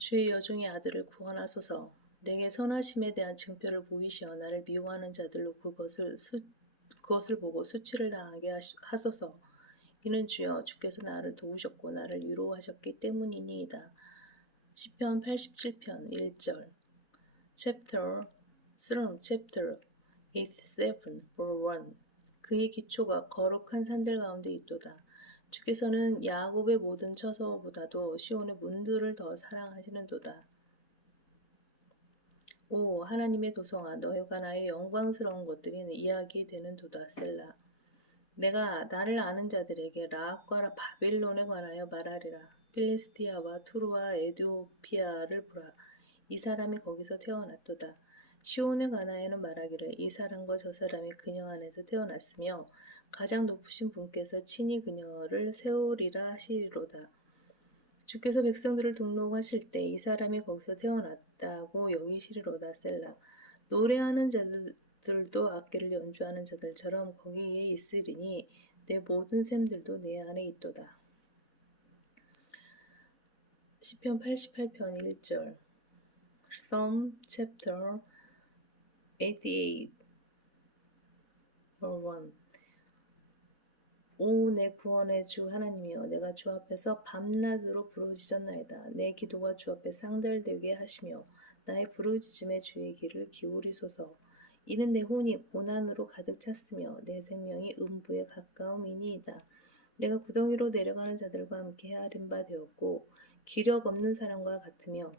주의 여종의 아들을 구원하소서. 내게 선하심에 대한 증표를 보이시어 나를 미워하는 자들로 그것을 수, 그것을 보고 수치를 당하게 하소서. 이는 주여 주께서 나를 도우셨고 나를 위로하셨기 때문이니이다. 시편 87편 1절 Chapter 3 Chapter 87 for 1 그의 기초가 거룩한 산들 가운데 있도다. 주께서는 야곱의 모든 처소보다도 시온의 문들을 더 사랑하시는도다. 오 하나님의 도성아 너희가 나의 영광스러운 것들이 이야기되는 도다 셀라. 내가 나를 아는 자들에게 라합과 바빌론에 관하여 말하리라. 필리스티아와 투르와 에디오피아를 보라. 이 사람이 거기서 태어났도다 시온에 관하여는 말하기를 이 사람과 저 사람이 그녀 안에서 태어났으며 가장 높으신 분께서 친히 그녀를 세우리라 하시리로다. 주께서 백성들을 등록하실 때 이 사람이 거기서 태어났다고 여기시리로다 셀라. 노래하는 자들도 악기를 연주하는 자들처럼 거기에 있으리니 내 모든 샘들도 내 안에 있도다. 시편 88편 1절. Psalm chapter 88 verse 1오 내 구원의 주 하나님이여 내가 주 앞에서 밤낮으로 부르짖었나이다. 내 기도가 주 앞에 상달되게 하시며 나의 부르짖음에 주의 귀를 기울이소서. 이는 내 혼이 고난으로 가득 찼으며 내 생명이 음부에 가까움이니이다. 내가 구덩이로 내려가는 자들과 함께 헤아린 바 되었고 기력 없는 사람과 같으며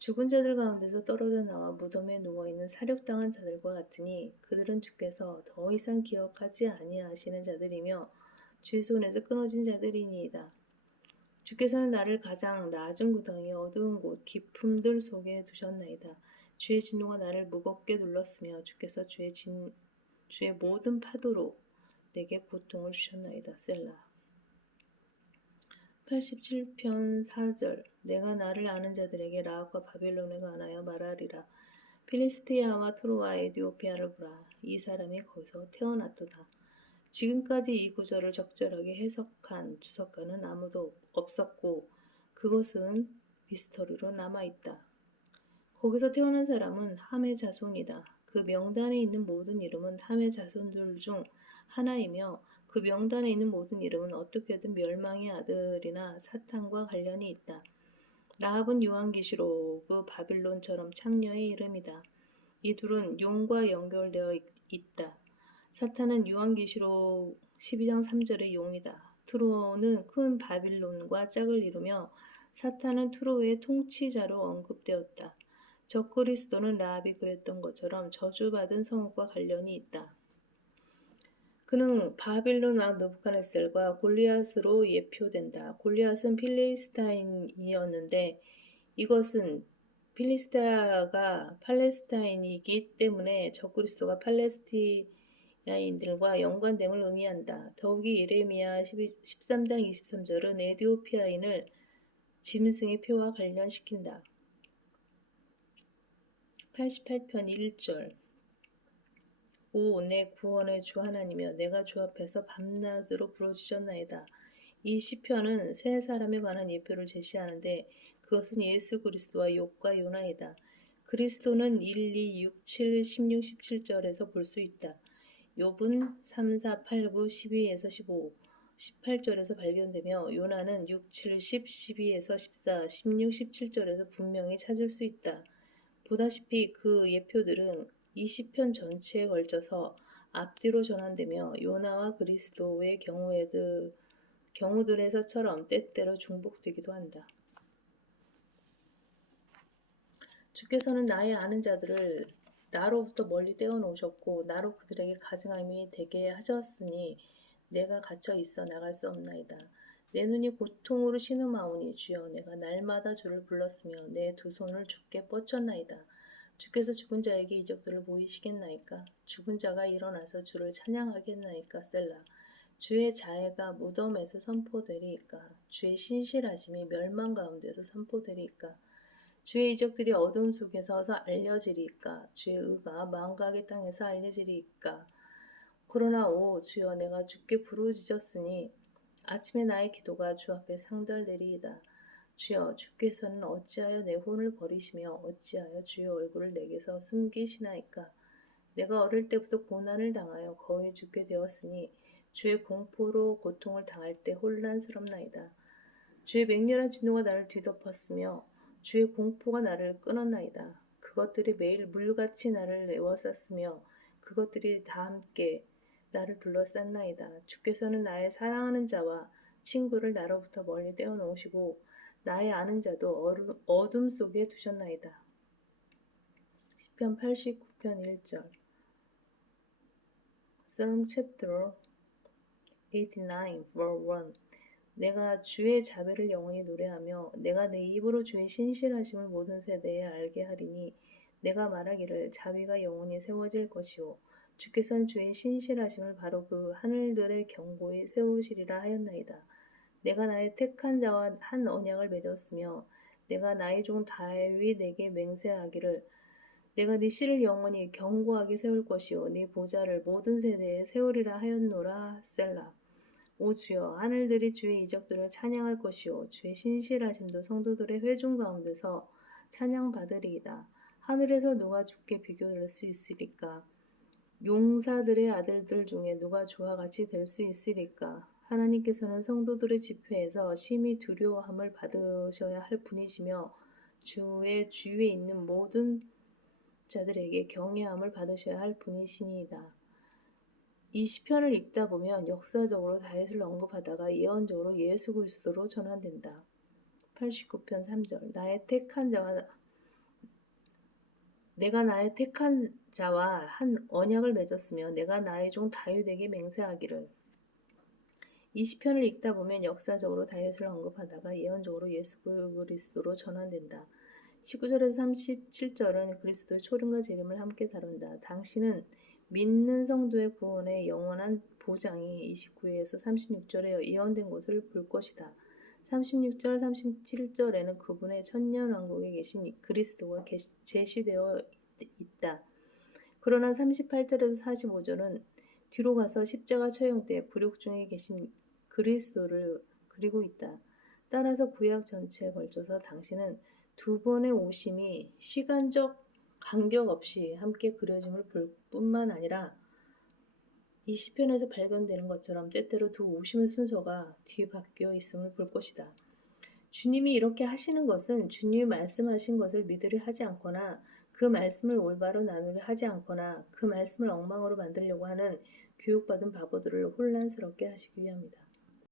죽은 자들 가운데서 떨어져 나와 무덤에 누워 있는 사륙당한 자들과 같으니 그들은 주께서 더 이상 기억하지 아니하시는 자들이며 주의 손에서 끊어진 자들이니이다. 주께서는 나를 가장 낮은 구덩이 어두운 곳 깊음들 속에 두셨나이다. 주의 진노가 나를 무겁게 눌렀으며 주께서 주의 진 주의 모든 파도로 내게 고통을 주셨나이다. 셀라. 87편 4절 내가 나를 아는 자들에게 라합과 바빌론에 관하여 말하리라. 필리스티아와 트로와 에디오피아를 보라. 이 사람이 거기서 태어났도다. 지금까지 이 구절을 적절하게 해석한 주석가는 아무도 없었고 그것은 미스터리로 남아있다. 거기서 태어난 사람은 함의 자손이다. 그 명단에 있는 모든 이름은 함의 자손들 중 하나이며 그 명단에 있는 모든 이름은 어떻게든 멸망의 아들이나 사탄과 관련이 있다. 라합은 요한계시록 바빌론처럼 창녀의 이름이다. 이 둘은 용과 연결되어 있다. 사탄은 요한계시록 12장 3절의 용이다. 트로는 큰 바빌론과 짝을 이루며 사탄은 트로의 통치자로 언급되었다. 적그리스도는 라합이 그랬던 것처럼 저주받은 성읍과 관련이 있다. 그는 바빌론 왕 느부카네셀과 골리앗으로 예표된다. 골리앗은 필리스타인이었는데 이것은 필리스타가 팔레스타인이기 때문에 적그리스도가 팔레스티나인들과 연관됨을 의미한다. 더욱이 이레미야 13장 23절은 에디오피아인을 짐승의 표와 관련시킨다. 88편 1절 오, 내 구원의 주 하나님이여 내가 주 앞에서 밤낮으로 부르짖었나이다. 이 시편은 세 사람에 관한 예표를 제시하는데 그것은 예수 그리스도와 욥과 요나이다. 그리스도는 1, 2, 6, 7, 16, 17절에서 볼 수 있다. 욥은 3, 4, 8, 9, 12에서 15, 18절에서 발견되며 요나는 6, 7, 10, 12에서 14, 16, 17절에서 분명히 찾을 수 있다. 보다시피 그 예표들은 이 시편 전체에 걸쳐서 앞뒤로 전환되며 요나와 그리스도의 경우에도 경우들에서처럼 때때로 중복되기도 한다. 주께서는 나의 아는 자들을 나로부터 멀리 떼어놓으셨고 나로 그들에게 가증함이 되게 하셨으니 내가 갇혀 있어 나갈 수 없나이다. 내 눈이 고통으로 신음하오니 주여 내가 날마다 주를 불렀으며 내 두 손을 주께 뻗쳤나이다. 주께서 죽은 자에게 이적들을 보이시겠나이까? 죽은 자가 일어나서 주를 찬양하겠나이까? 셀라. 주의 자애가 무덤에서 선포되리이까? 주의 신실하심이 멸망 가운데서 선포되리이까? 주의 이적들이 어둠 속에서 알려지리이까? 주의 의가 망각의 땅에서 알려지리이까? 그러나 오 주여 내가 주께 부르짖었으니 아침에 나의 기도가 주 앞에 상달되리이다. 주여 주께서는 어찌하여 내 혼을 버리시며 어찌하여 주의 얼굴을 내게서 숨기시나이까 내가 어릴 때부터 고난을 당하여 거의 죽게 되었으니 주의 공포로 고통을 당할 때 혼란스럽나이다. 주의 맹렬한 진노가 나를 뒤덮었으며 주의 공포가 나를 끊었나이다. 그것들이 매일 물같이 나를 에워쌌으며 그것들이 다 함께 나를 둘러쌌나이다. 주께서는 나의 사랑하는 자와 친구를 나로부터 멀리 떼어놓으시고 나의 아는 자도 어둠 속에 두셨나이다. 시편 89편 1절 Psalm chapter 89 verse 1 내가 주의 자비를 영원히 노래하며 내가 내 입으로 주의 신실하심을 모든 세대에 알게 하리니 내가 말하기를 자비가 영원히 세워질 것이요 주께서는 주의 신실하심을 바로 그 하늘들의 경고에 세우시리라 하였나이다. 내가 나의 택한 자와 한 언약을 맺었으며 내가 나의 종 다윗 내게 맹세하기를 내가 네 씨를 영원히 견고하게 세울 것이요 네 보좌를 모든 세대에 세우리라 하였노라 셀라. 오 주여 하늘들이 주의 이적들을 찬양할 것이요 주의 신실하심도 성도들의 회중 가운데서 찬양 받으리이다. 하늘에서 누가 주께 비교될 수 있으리까? 용사들의 아들들 중에 누가 주와 같이 될 수 있으리까 하나님께서는 성도들의 집회에서 심히 두려워함을 받으셔야 할 분이시며 주의 주위에 있는 모든 자들에게 경외함을 받으셔야 할 분이시니이다. 이 시편을 읽다 보면 역사적으로 다윗을 언급하다가 예언적으로 예수 그리스도로 전환된다. 89편 3절 나의 택한 자와 내가 나의 택한 자와 한 언약을 맺었으며 내가 나의 종 다윗에게 맹세하기를 이 시편을 읽다 보면 역사적으로 다윗을 언급하다가 예언적으로 예수 그리스도로 전환된다. 19절에서 37절은 그리스도의 초림과 재림을 함께 다룬다. 당신은 믿는 성도의 구원의 영원한 보장이 29에서 36절에 예언된 것을 볼 것이다. 36절, 37절에는 그분의 천년 왕국에 계신 그리스도가 제시되어 있다. 그러나 38절에서 45절은 뒤로 가서 십자가 처형 때 굴욕 중에 계신 그리스도를 그리고 있다. 따라서 구약 전체에 걸쳐서 당신은 두 번의 오심이 시간적 간격 없이 함께 그려짐을 볼 뿐만 아니라 이 시편에서 발견되는 것처럼 때때로 두 오심의 순서가 뒤바뀌어 있음을 볼 것이다. 주님이 이렇게 하시는 것은 주님이 말씀하신 것을 믿으려 하지 않거나 그 말씀을 올바로 나누려 하지 않거나 그 말씀을 엉망으로 만들려고 하는 교육받은 바보들을 혼란스럽게 하시기 위함이다.